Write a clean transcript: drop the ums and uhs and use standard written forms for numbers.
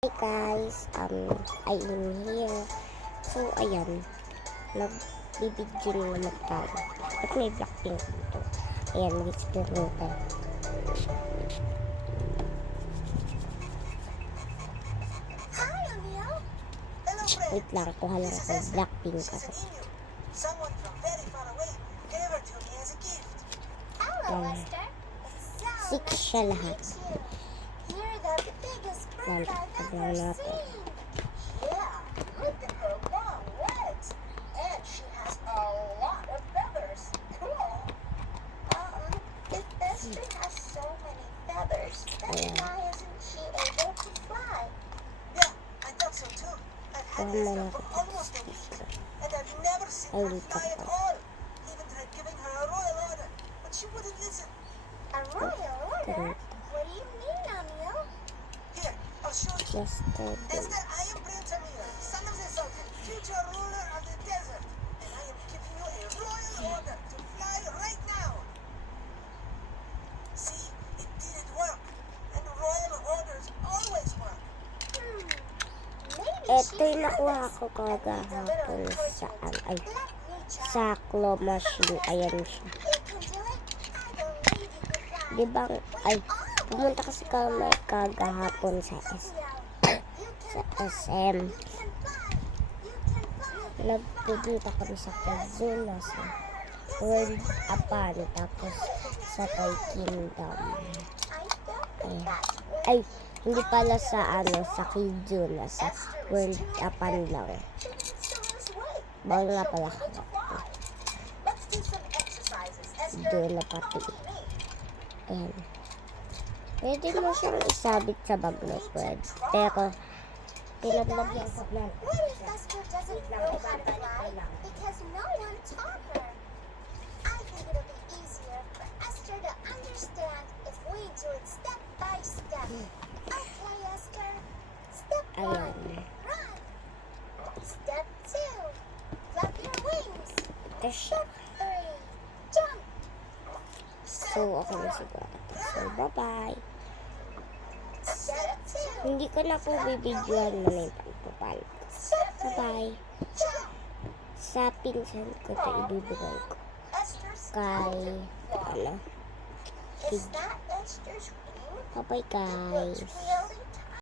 Hi guys, I am here. So, ayan, nagbibidyo naman tayo. At may Blackpink dito. Ayan, whisper nito. Wait lang, kuha lang ako Blackpink ako. Ayan. 6 siya lahat. Ayan, paglang natin. Kuha na ako. Ay, wait ka pa. Ganito. Yesterday. Ito yung nakuha ko kagahapon sa claw machine. Ayan siya. Diba, pumunta kasi kami kagahapon sa SM. Nagpupunta kami sa Quezon, sa World Apan, tapos sa Toy Kingdom. Ay, hindi pala sa sa Quezon, sa World Apan lang. Bawal nga pala ako. Doon na pati. Ayan. Pwede mo siyang isabit sa bag mo, pwede. Pero, pinaglagyan sa plan. Ayan. Step 2. Flap your wings. Ito siya. Step 3. Jump. So, okay na siguro. So, bye-bye. Step 2. Hindi ko na po bibidyohan na yung pagpapal. Bye-bye. Sa pinsan ko ito ibibigay ko. Kay, Is that Esther's wing? bye-bye guys.